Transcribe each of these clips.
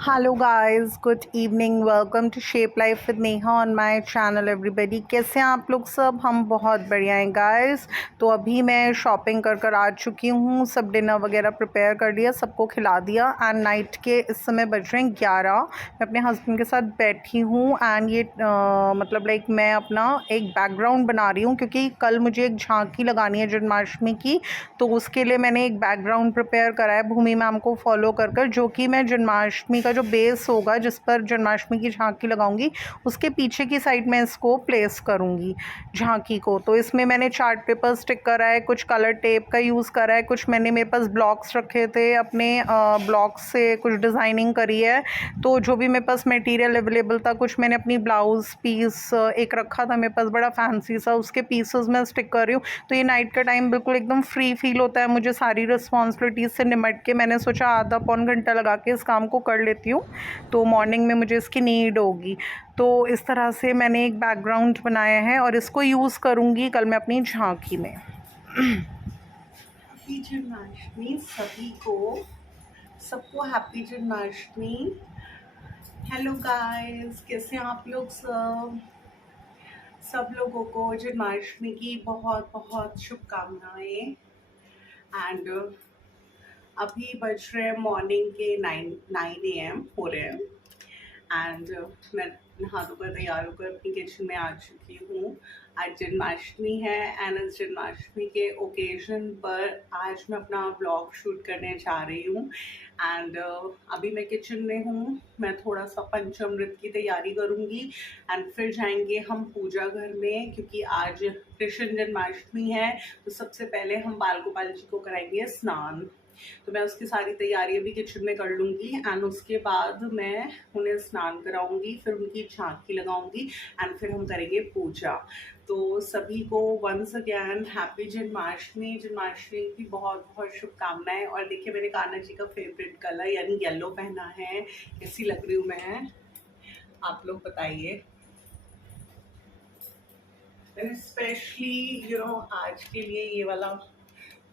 Hello guys, good evening. Welcome to shape life with Neha on my channel. Everybody, कैसे हैं आप लोग सब? हम बहुत बढ़िया हैं गाइस। तो अभी मैं शॉपिंग कर आ चुकी हूँ। सब डिनर वगैरह प्रिपेयर कर लिया, सबको खिला दिया। एंड नाइट के इस समय बज रहे हैं 11। मैं अपने हस्बैंड के साथ बैठी हूँ एंड ये मतलब लाइक मैं अपना एक बैकग्राउंड बना रही हूँ, क्योंकि कल मुझे एक झांकी लगानी है जन्माष्टमी की। तो उसके लिए मैंने एक बैकग्राउंड प्रिपेयर करा है भूमि मैम को फॉलो कर, जो कि मैं जन्माष्टमी का जो बेस होगा जिस पर जन्माष्टमी की झांकी लगाऊंगी, उसके पीछे की साइड में इसको प्लेस करूंगी झांकी को। तो इसमें मैंने चार्ट पेपर स्टिक करा है, कुछ कलर टेप का यूज़ करा है, कुछ मैंने मेरे पास ब्लॉक्स रखे थे, अपने ब्लॉक्स से कुछ डिज़ाइनिंग करी है। तो जो भी मेरे पास मटेरियल अवेलेबल था, कुछ मैंने अपनी ब्लाउज़ पीस एक रखा था मेरे पास बड़ा फैंसी सा, उसके पीसेस मैं स्टिक कर रही हूँ। तो ये नाइट का टाइम बिल्कुल एकदम फ्री फील होता है मुझे, सारी रिस्पॉन्सिबिलिटीज़ से निमट के। मैंने सोचा आधा पौन घंटा लगा के इस काम को कर लेती हूँ, तो मॉर्निंग में मुझे इसकी नीड होगी। तो इस तरह से मैंने एक बैकग्राउंड बनाया है और इसको यूज़ करूँगी कल मैं अपनी झांकी में। हैप्पी जन्माष्टमी सभी को, सबको हैप्पी जन्माष्टमी। हेलो गाइस, कैसे हैं आप लोग सब लोगों को जन्माष्टमी की बहुत बहुत शुभकामनाएं। एंड अभी बज रहे हैं मॉर्निंग के 9 AM हो रहे हैं। एंड मैं नहा धोकर तैयार होकर अपनी किचन में आ चुकी हूँ। आज जन्माष्टमी है एंड इस जन्माष्टमी के ओकेजन पर आज मैं अपना व्लॉग शूट करने जा रही हूँ। एंड अभी मैं किचन में हूँ। मैं थोड़ा सा पंचामृत की तैयारी करूँगी एंड फिर जाएंगे हम पूजा घर में, क्योंकि आज कृष्ण जन्माष्टमी है। तो सबसे पहले हम बाल गोपाल जी को कराएंगे स्नान। तो मैं उसकी सारी तैयारियां भी किचन में कर लूँगी एंड उसके बाद मैं उन्हें स्नान कराऊंगी, फिर उनकी झांकी लगाऊंगी एंड फिर हम करेंगे पूजा। तो सभी को once again happy Janmashtami. Janmashtami की बहुत बहुत शुभकामनाएं। और देखिए, मैंने कान्हा जी का फेवरेट कलर यानी येलो पहना है। कैसी लग रही हूँ मैं, आप लोग बताइए। मैंने स्पेशली आज के लिए ये वाला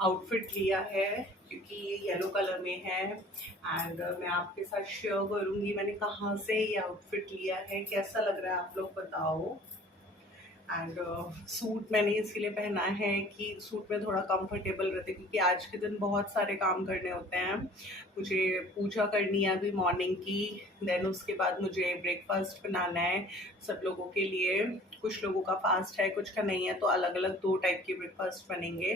आउटफिट लिया है, क्योंकि ये येलो कलर में है। एंड मैं आपके साथ शेयर करूंगी मैंने कहाँ से ये आउटफिट लिया है, कैसा लग रहा है आप लोग बताओ। एंड सूट मैंने इसीलिए पहना है कि सूट में थोड़ा कंफर्टेबल रहते, क्योंकि आज के दिन बहुत सारे काम करने होते हैं। मुझे पूजा करनी है अभी मॉर्निंग की, देन उसके बाद मुझे ब्रेकफास्ट बनाना है सब लोगों के लिए। कुछ लोगों का फास्ट है, कुछ का नहीं है, तो अलग अलग 2 टाइप के ब्रेकफास्ट बनेंगे।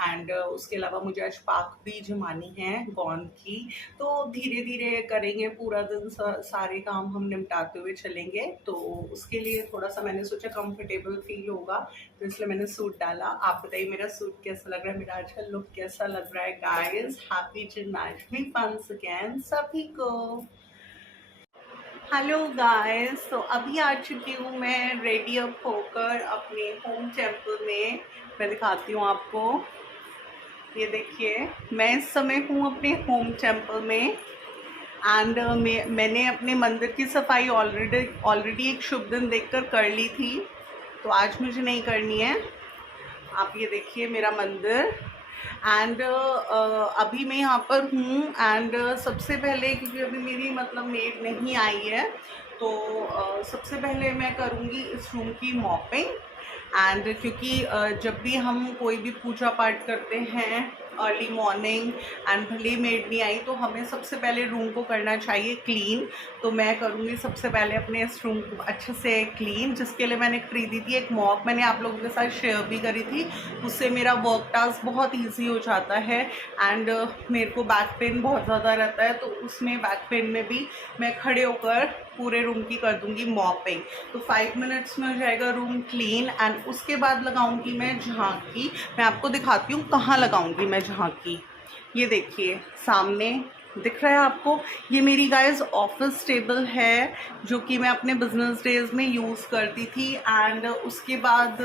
एंड उसके अलावा मुझे आज पाक भी जमानी है गोंद की। तो धीरे धीरे करेंगे, पूरा दिन सारे काम हम निपटाते हुए चलेंगे। तो उसके लिए थोड़ा सा मैंने सोचा कंफर्टेबल फील होगा, तो इसलिए मैंने सूट डाला। आप बताइए मेरा सूट कैसा लग रहा है, मेरा आज का लुक कैसा लग रहा है। Guys, happy Janmashtami once again सभी को। हेलो गाइस, तो अभी आ चुकी हूँ मैं रेडी अप होकर अपने होम टेम्पल में। मैं दिखाती हूँ आपको, ये देखिए मैं इस समय हूँ अपने होम टेम्पल में। एंड मैंने अपने मंदिर की सफाई ऑलरेडी एक शुभ दिन देखकर कर ली थी, तो आज मुझे नहीं करनी है। आप ये देखिए मेरा मंदिर। एंड अभी मैं यहाँ पर हूँ। एंड सबसे पहले, क्योंकि अभी मेरी मतलब मेड नहीं आई है, तो सबसे पहले मैं करूँगी इस रूम की मॉपिंग। एंड क्योंकि जब भी हम कोई भी पूजा पाठ करते हैं अर्ली मॉर्निंग एंड भले मेड नहीं आई, तो हमें सबसे पहले रूम को करना चाहिए क्लीन। तो मैं करूँगी सबसे पहले अपने इस रूम को अच्छे से क्लीन, जिसके लिए मैंने खरीदी थी एक मॉप। मैंने आप लोगों के साथ शेयर भी करी थी, उससे मेरा वर्क टास्क बहुत ईजी हो जाता है। एंड मेरे को बैक पेन बहुत ज़्यादा रहता है, तो उसमें बैक पेन में भी मैं खड़े होकर पूरे रूम की कर दूंगी मॉपिंग। तो 5 मिनट्स में हो जाएगा रूम क्लीन। एंड उसके बाद लगाऊंगी मैं झांकी। मैं आपको दिखाती हूँ कहाँ लगाऊंगी मैं झांकी। ये देखिए सामने दिख रहा है आपको, ये मेरी गाइस ऑफिस टेबल है, जो कि मैं अपने बिजनेस डेज में यूज़ करती थी। एंड उसके बाद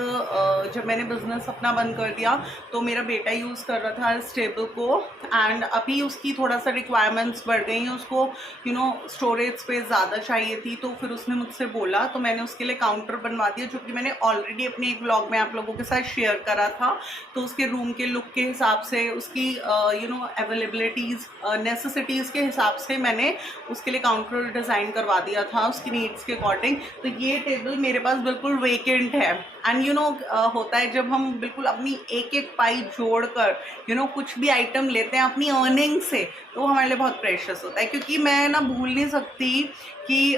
जब मैंने बिजनेस अपना बंद कर दिया, तो मेरा बेटा यूज़ कर रहा था इस टेबल को। एंड अभी उसकी थोड़ा सा रिक्वायरमेंट्स बढ़ गई हैं, उसको स्टोरेज स्पेस ज़्यादा चाहिए थी। तो फिर उसने मुझसे बोला, तो मैंने उसके लिए काउंटर बनवा दिया, जो कि मैंने ऑलरेडी अपने एक ब्लॉग में आप लोगों के साथ शेयर करा था। तो उसके रूम के लुक के हिसाब से, उसकी अवेलेबिलिटीज़, नेसेसिटी नेसेसिटीज़ के हिसाब से मैंने उसके लिए काउंटर डिज़ाइन करवा दिया था उसकी नीड्स के अकॉर्डिंग। तो ये टेबल मेरे पास बिल्कुल वेकेंट है। एंड होता है जब हम बिल्कुल अपनी एक एक पाई जोड़कर कुछ भी आइटम लेते हैं अपनी अर्निंग से, तो वो हमारे लिए बहुत प्रेशियस होता है। क्योंकि मैं ना भूल नहीं सकती कि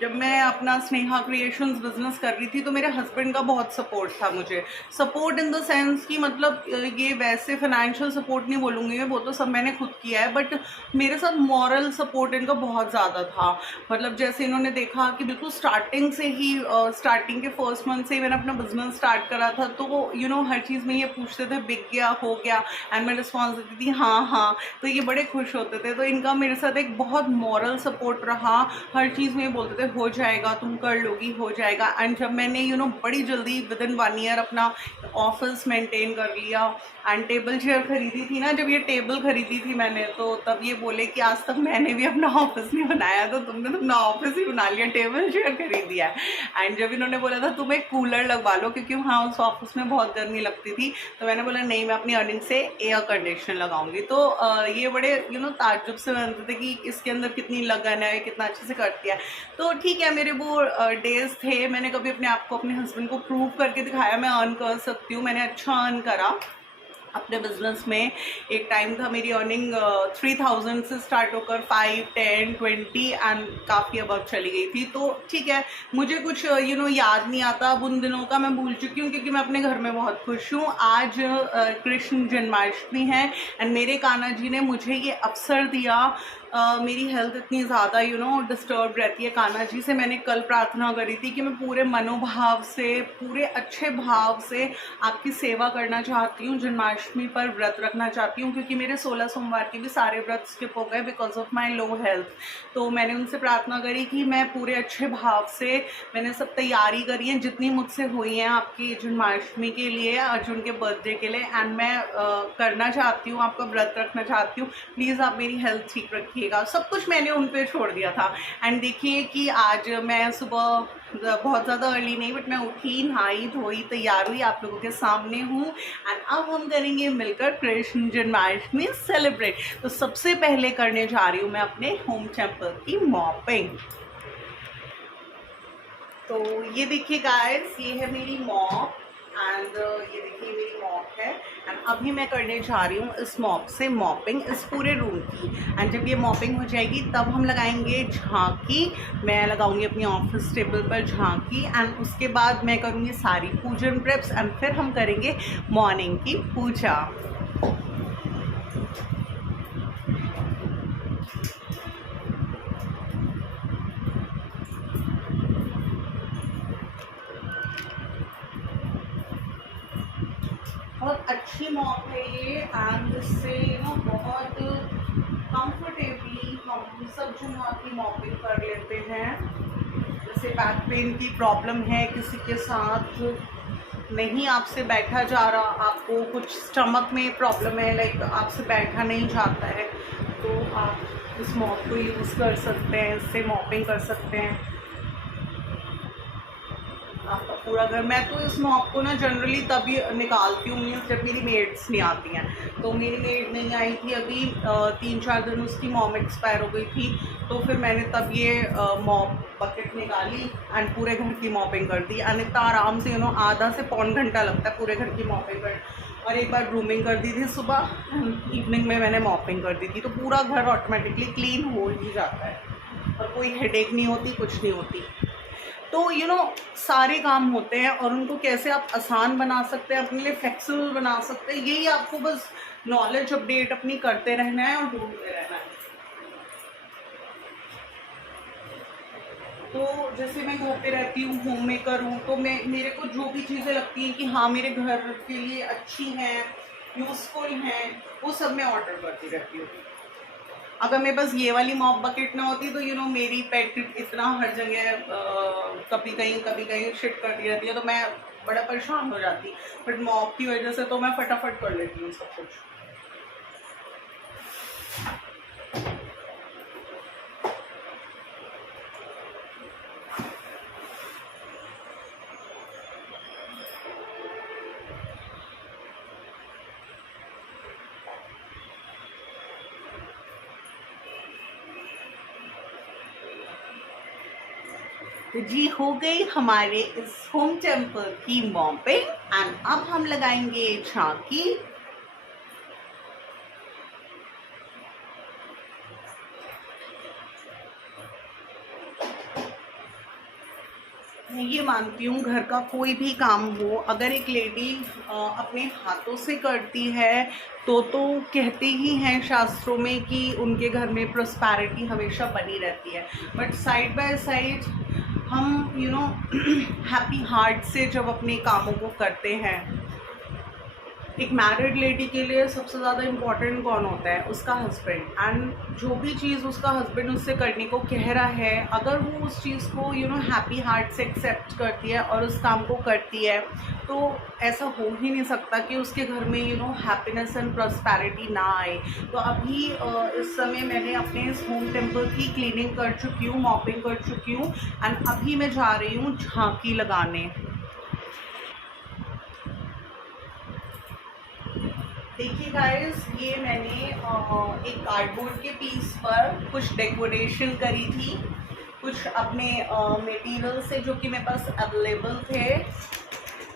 जब मैं अपना स्नेहा क्रिएशंस बिजनेस कर रही थी तो मेरे हस्बैंड का बहुत सपोर्ट था मुझे। सपोर्ट इन द सेंस कि मतलब ये वैसे फाइनेंशियल सपोर्ट नहीं बोलूँगी मैं, वो तो सब मैंने खुद किया है, बट मेरे साथ मॉरल सपोर्ट इनका बहुत ज़्यादा था। मतलब जैसे इन्होंने देखा कि बिल्कुल स्टार्टिंग से ही स्टार्टिंग के फर्स्ट मंथ से ही मैंने अपना बिजनेस स्टार्ट करा था, तो वो हर चीज़ में ये पूछते थे बिक गया, हो गया, एंड मैं रिस्पॉन्स देती थी हाँ हाँ, तो ये बड़े खुश होते थे। तो इनका मेरे साथ एक बहुत मॉरल सपोर्ट रहा। हर चीज़ में ये बोलते थे हो जाएगा, तुम कर लोगी, हो जाएगा। एंड जब मैंने बड़ी जल्दी विद इन 1 ईयर अपना ऑफिस मेंटेन कर लिया एंड टेबल चेयर खरीदी थी ना, जब ये टेबल खरीदी थी मैंने, तो तब ये बोले कि आज तक मैंने भी अपना ऑफिस नहीं बनाया, तो तुमने तो अपना ऑफिस ही बना लिया, टेबल चेयर खरीद दिया है। एंड जब इन्होंने बोला था तुम एक कूलर लगवा लो, क्योंकि हाँ उस ऑफिस में बहुत गर्मी लगती थी, तो मैंने बोला नहीं, मैं अपनी अर्निंग से एयर कंडीशनर लगाऊंगी। तो ये बड़े ताज्जुब से बनते थे कि इसके अंदर कितनी लगन है, कितना अच्छे से करती है। तो ठीक है, मेरे वो डेज थे, मैंने कभी अपने आप को अपने हस्बैंड को प्रूव करके दिखाया मैं अर्न कर सकती हूँ। मैंने अच्छा अर्न करा अपने बिजनेस में। एक टाइम था मेरी अर्निंग 3000 से स्टार्ट होकर 5, 10, 20 एंड काफ़ी अबव चली गई थी। तो ठीक है, मुझे कुछ याद नहीं आता अब उन दिनों का, मैं भूल चुकी हूँ, क्योंकि मैं अपने घर में बहुत खुश हूँ। आज कृष्ण जन्माष्टमी है एंड मेरे कान्हा जी ने मुझे ये अवसर दिया। मेरी हेल्थ इतनी ज़्यादा डिस्टर्ब रहती है, कान्हा जी से मैंने कल प्रार्थना करी थी कि मैं पूरे मनोभाव से, पूरे अच्छे भाव से आपकी सेवा करना चाहती हूँ, जन्माष्टमी पर व्रत रखना चाहती हूँ, क्योंकि मेरे 16 सोमवार के भी सारे व्रत स्किप हो गए because of my low health. तो मैंने उनसे प्रार्थना करी कि मैं पूरे अच्छे भाव से, मैंने सब तैयारी करी है जितनी मुझसे हुई हैं आपकी जन्माष्टमी के लिए, अर्जुन के बर्थडे के लिए, एंड मैं करना चाहती हूँ, आपका व्रत रखना चाहती हूँ, प्लीज़ आप मेरी हेल्थ ठीक रखिएगा। सब कुछ मैंने उन पे छोड़ दिया था। एंड देखिए कि आज मैं सुबह बहुत ज़्यादा अर्ली नहीं, बट मैं उठी, नहाई धोई, तैयार हुई, आप लोगों के सामने हूँ, एंड अब हम करेंगे मिलकर कृष्ण जन्माष्टमी सेलिब्रेट। तो सबसे पहले करने जा रही हूँ मैं अपने होम टेम्पल की मॉपिंग। तो ये देखिए गाइस, ये है मेरी मॉप एंड ये देखिए मेरी मॉप है। एंड अभी मैं करने जा रही हूँ इस मॉप से मॉपिंग इस पूरे रूम की। एंड जब ये मॉपिंग हो जाएगी तब हम लगाएंगे झांकी। मैं लगाऊंगी अपनी ऑफिस टेबल पर झांकी, एंड उसके बाद मैं करूँगी सारी पूजन प्रेप्स, एंड फिर हम करेंगे मॉर्निंग की पूजा। बहुत अच्छी मॉप है ये, एंड इससे बहुत कंफर्टेबली हम सब जगह की मॉपिंग कर लेते हैं। जैसे बैक पेन की प्रॉब्लम है किसी के साथ, नहीं आपसे बैठा जा रहा, आपको कुछ स्टमक में प्रॉब्लम है, लाइक आपसे बैठा नहीं जाता है, तो आप इस मॉप को यूज़ कर सकते हैं, इससे मॉपिंग कर सकते हैं आपका पूरा घर। मैं तो इस मॉप को ना जनरली तभी निकालती हूँ मीन्स जब मेरी मेड्स नहीं आती हैं। तो मेरी मेड नहीं आई थी अभी 3-4 दिन, उसकी मॉम एक्सपायर हो गई थी, तो फिर मैंने तब ये मॉप बकेट निकाली एंड पूरे घर की मॉपिंग कर दी। एंड इतना आराम से आधा से पौन घंटा लगता है पूरे घर की मॉपिंग कर। और एक बार ग्रूमिंग कर दी थी सुबह, इवनिंग में मैंने मॉपिंग कर दी थी, तो पूरा घर ऑटोमेटिकली क्लीन हो ही जाता है और कोई हेडेक नहीं होती, कुछ नहीं होती। तो सारे काम होते हैं और उनको कैसे आप आसान बना सकते हैं, अपने लिए फ्लेक्सिबल बना सकते हैं, यही आपको बस नॉलेज अपडेट अपनी करते रहना है और ढूंढते रहना है। तो जैसे मैं घर पे रहती हूँ, होम मेकर हूँ, तो मेरे को जो भी चीज़ें लगती हैं कि हाँ मेरे घर के लिए अच्छी हैं, यूज़फुल हैं, वो सब मैं ऑर्डर करती रहती हूँ। अगर मेरे पास ये वाली मॉप बकेट ना होती तो मेरी पेट इतना हर जगह कभी कहीं शिट करती रहती है, तो मैं बड़ा परेशान हो जाती। बट मॉप की वजह से तो मैं फटाफट कर लेती हूँ सब कुछ। तो जी हो गई हमारे इस होम टेम्पल की मॉपिंग एंड अब हम लगाएंगे झांकी। मैं ये मानती हूँ घर का कोई भी काम हो, अगर एक लेडी अपने हाथों से करती है तो कहते ही हैं शास्त्रों में कि उनके घर में प्रॉस्पेरिटी हमेशा बनी रहती है। बट साइड बाय साइड हम हैप्पी हार्ट से जब अपने कामों को करते हैं, एक मैरिड लेडी के लिए सबसे ज़्यादा इम्पॉर्टेंट कौन होता है? उसका हस्बैंड। एंड जो भी चीज़ उसका हस्बैंड उससे करने को कह रहा है, अगर वो उस चीज़ को हैप्पी हार्ट से एक्सेप्ट करती है और उस काम को करती है, तो ऐसा हो ही नहीं सकता कि उसके घर में हैप्पीनेस एंड प्रॉस्पेरिटी ना आए। तो अभी इस समय मैंने अपने इस होम टेम्पल की क्लीनिंग कर चुकी हूँ, मॉपिंग कर चुकी हूँ एंड अभी मैं जा रही हूँ झांकी लगाने। देखिए गाइस, ये मैंने एक कार्डबोर्ड के पीस पर कुछ डेकोरेशन करी थी, कुछ अपने मटेरियल से जो कि मेरे पास अवेलेबल थे।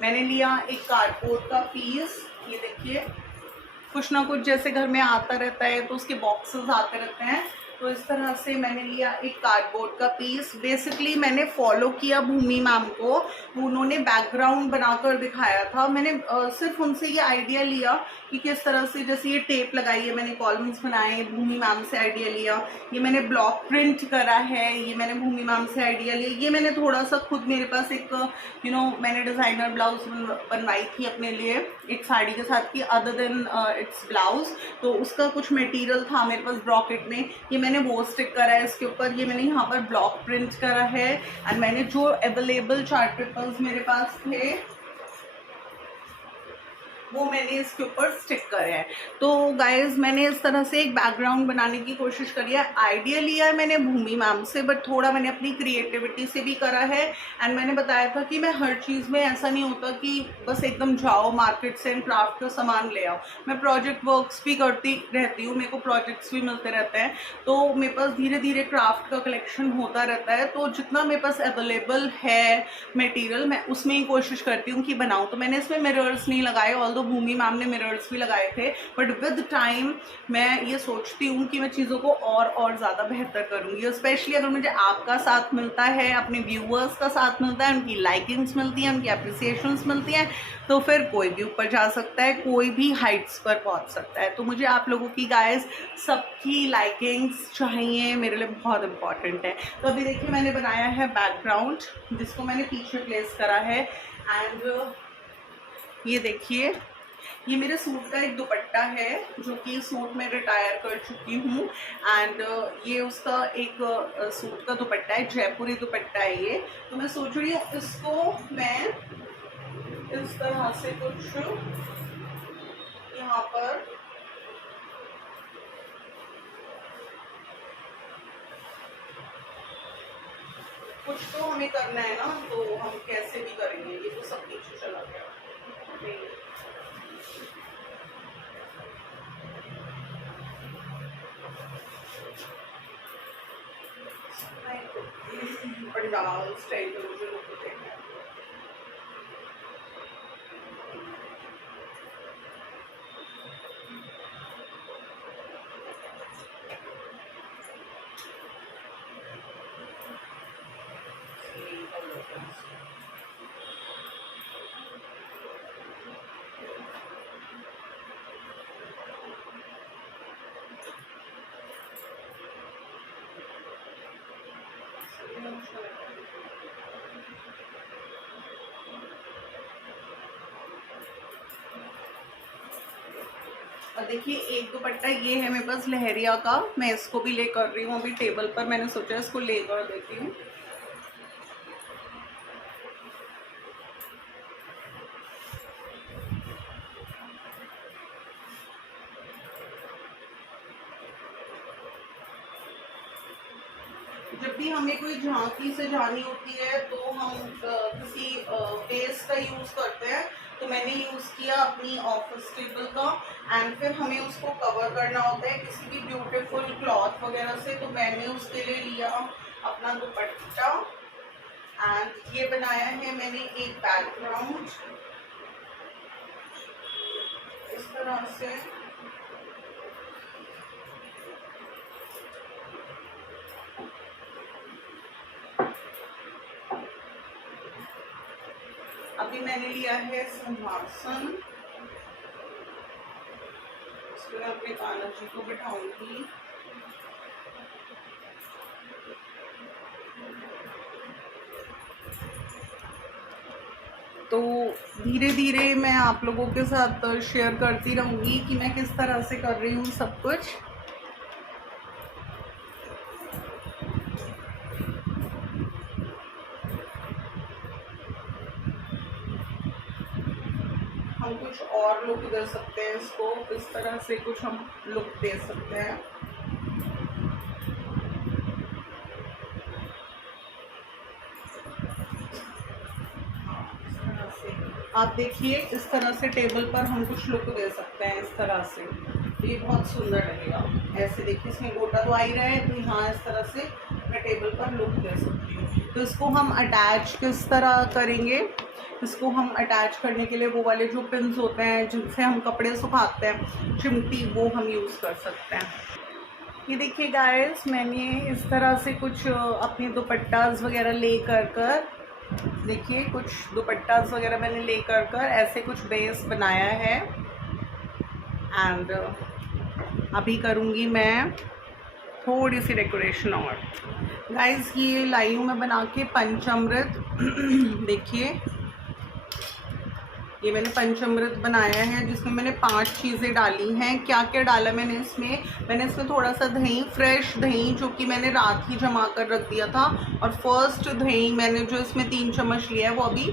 मैंने लिया एक कार्डबोर्ड का पीस, ये देखिए कुछ ना कुछ जैसे घर में आता रहता है तो उसके बॉक्सेस आते रहते हैं, तो इस तरह से मैंने लिया एक कार्डबोर्ड का पीस। बेसिकली मैंने फॉलो किया भूमि मैम को, उन्होंने बैकग्राउंड बनाकर दिखाया था। मैंने सिर्फ उनसे ये आइडिया लिया कि किस तरह से, जैसे ये टेप लगाई है, मैंने कॉलम्स बनाए, भूमि मैम से आइडिया लिया। ये मैंने ब्लॉक प्रिंट करा है, ये मैंने भूमि मैम से आइडिया लिया। ये मैंने थोड़ा सा खुद, मेरे पास एक मैंने डिज़ाइनर ब्लाउज बनवाई थी अपने लिए एक साड़ी के साथ की, अदर देन इट्स ब्लाउज, तो उसका कुछ मटेरियल था मेरे पास ब्रॉकेट में, ये मैंने वो स्टिक करा है इसके ऊपर। ये मैंने यहाँ पर ब्लॉक प्रिंट करा है एंड मैंने जो अवेलेबल चार्ट पेपर्स मेरे पास थे वो मैंने इसके ऊपर स्टिक करे हैं। तो गाइज, मैंने इस तरह से एक बैकग्राउंड बनाने की कोशिश करी है। आइडिया लिया है मैंने भूमि मैम से, बट थोड़ा मैंने अपनी क्रिएटिविटी से भी करा है। एंड मैंने बताया था कि मैं हर चीज़ में ऐसा नहीं होता कि बस एकदम जाओ मार्केट से एंड क्राफ्ट का सामान ले आओ। मैं प्रोजेक्ट वर्क्स भी करती रहती हूँ, मेरे को प्रोजेक्ट्स भी मिलते रहते हैं, तो मेरे पास धीरे धीरे क्राफ्ट का कलेक्शन होता रहता है। तो जितना मेरे पास अवेलेबल है मटेरियल, मैं उसमें ही कोशिश करती हूँ कि बनाऊँ। तो मैंने इसमें मिरर्स नहीं लगाए, ऑल्दो भूमि मैम ने मिरर्स भी लगाए थे, बट विद टाइम मैं ये सोचती हूँ कि मैं चीज़ों को और ज़्यादा बेहतर करूँगी। स्पेशली अगर मुझे आपका साथ मिलता है, अपने व्यूअर्स का साथ मिलता है, उनकी लाइकिंग्स मिलती हैं, उनकी अप्रिसिएशंस मिलती हैं, तो फिर कोई भी ऊपर जा सकता है, कोई भी हाइट्स पर पहुँच सकता है। तो मुझे आप लोगों की गाइस सबकी लाइकिंग्स चाहिए, मेरे लिए बहुत इंपॉर्टेंट है। तो अभी देखिए मैंने बनाया है बैकग्राउंड, जिसको मैंने पीछे प्लेस करा है। एंड ये देखिए, ये मेरे सूट का एक दुपट्टा है, जो कि सूट में रिटायर कर चुकी हूँ। एंड ये उसका एक सूट का दुपट्टा है, जयपुरी दुपट्टा है ये। तो मैं सोच रही हूँ इसको मैं इस तरह से कुछ यहाँ पर कुछ तो हमें करना है ना, तो हम कैसे भी करेंगे। ये तो सब नीचे चला गया। पंडाल स्टाइल का मुझे लोग देखना है। और देखिए एक दुपट्टा ये है मेरे पास लहरिया का, मैं इसको भी ले कर रही हूँ अभी टेबल पर। मैंने सोचा इसको ले कर देती हूँ। जब भी हमें कोई झांकी से जानी होती है तो हम किसी बेस का यूज़ करते हैं। तो मैंने यूज़ किया अपनी ऑफिस टेबल का, एंड फिर हमें उसको कवर करना होता है किसी भी ब्यूटीफुल क्लॉथ वगैरह से। तो मैंने उसके लिए लिया अपना दुपट्टा, एंड ये बनाया है मैंने एक बैकग्राउंड इस तरह से। अभी मैंने लिया है सिंहासन, इसमें अपने कान्हा जी को बिठाऊंगी। तो धीरे धीरे मैं आप लोगों के साथ शेयर करती रहूँगी कि मैं किस तरह से कर रही हूँ सब कुछ। हम कुछ और लुक दे सकते हैं इसको, इस तरह से कुछ हम लुक दे सकते हैं। आप देखिए इस तरह से टेबल पर हम कुछ लुक दे सकते हैं इस तरह से, तो ये बहुत सुंदर लगेगा। ऐसे देखिए इसमें गोटा तो आ ही रहा है, तो यहाँ इस तरह से मैं टेबल पर लुक दे सकती हूँ। तो इसको हम अटैच किस तरह करेंगे, इसको हम अटैच करने के लिए वो वाले जो पिन्स होते हैं जिनसे हम कपड़े सुखाते हैं, चिमटी, वो हम यूज़ कर सकते हैं। ये देखिए गाइस, मैंने इस तरह से कुछ अपने दुपट्टास वगैरह ले कर देखिए कुछ दुपट्टास वगैरह मैंने ले कर ऐसे कुछ बेस बनाया है। एंड अभी करूँगी मैं थोड़ी सी डेकोरेशन और। गाइस ये लाई हूँ मैं बना के पंचामृत देखिए ये मैंने पंचामृत बनाया है, जिसमें मैंने 5 चीज़ें डाली हैं। क्या क्या डाला मैंने इसमें थोड़ा सा दही, फ्रेश दही जो कि मैंने रात ही जमा कर रख दिया था। और फर्स्ट दही मैंने जो इसमें 3 चम्मच लिया है वो अभी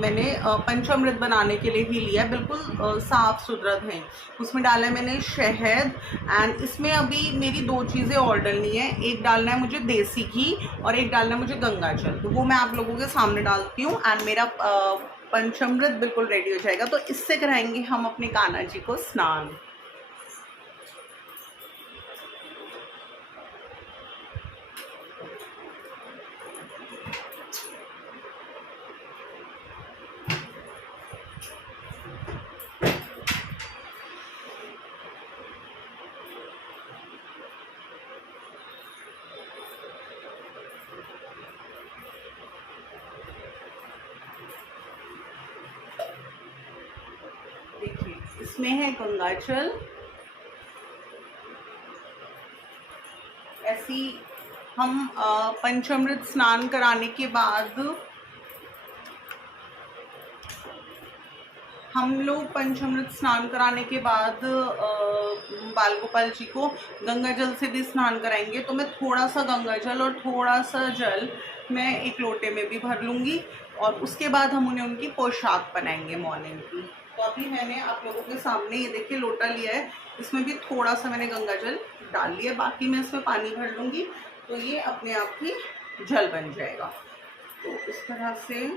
मैंने पंचामृत बनाने के लिए ही लिया है, बिल्कुल साफ़ सुथरा दही। उसमें डाला है मैंने शहद। एंड इसमें अभी मेरी 2 चीज़ें और डलनी है, एक डालना है मुझे देसी घी और एक डालना है मुझे गंगा जल। तो वो मैं आप लोगों के सामने डालती हूँ एंड मेरा पंचामृत बिल्कुल रेडी हो जाएगा। तो इससे कराएंगे हम अपने कान्हा जी को स्नान। देखिए इसमें है गंगाजल, ऐसी हम पंचामृत स्नान कराने के बाद हम लोग पंचामृत स्नान कराने के बाद बाल गोपाल जी को गंगा जल से भी स्नान कराएंगे। तो मैं थोड़ा सा गंगा जल और थोड़ा सा जल मैं एक लोटे में भी भर लूँगी और उसके बाद हम उन्हें उनकी पोशाक बनाएंगे मॉर्निंग की। तो अभी मैंने आप लोगों के सामने ये देखिए लोटा लिया है, इसमें भी थोड़ा सा मैंने गंगा जल डाल लिया, बाकी मैं इसमें पानी भर लूँगी तो ये अपने आप ही जल बन जाएगा। तो इस तरह से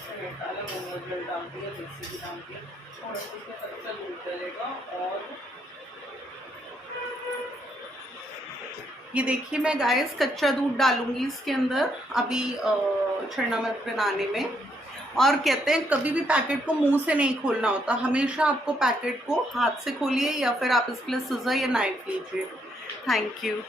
मैंने डाला, गंगा जल डाल दिया, देसी घी डाल दिया और उसको कच्चा दूध डलेगा। और ये देखिए मैं गाइस कच्चा दूध डालूंगी इसके अंदर अभी चरणामृत बनाने में। और कहते हैं कभी भी पैकेट को मुंह से नहीं खोलना होता, हमेशा आपको पैकेट को हाथ से खोलिए या फिर आप इसके लिए सिजर या नाइफ लीजिए। Thank you.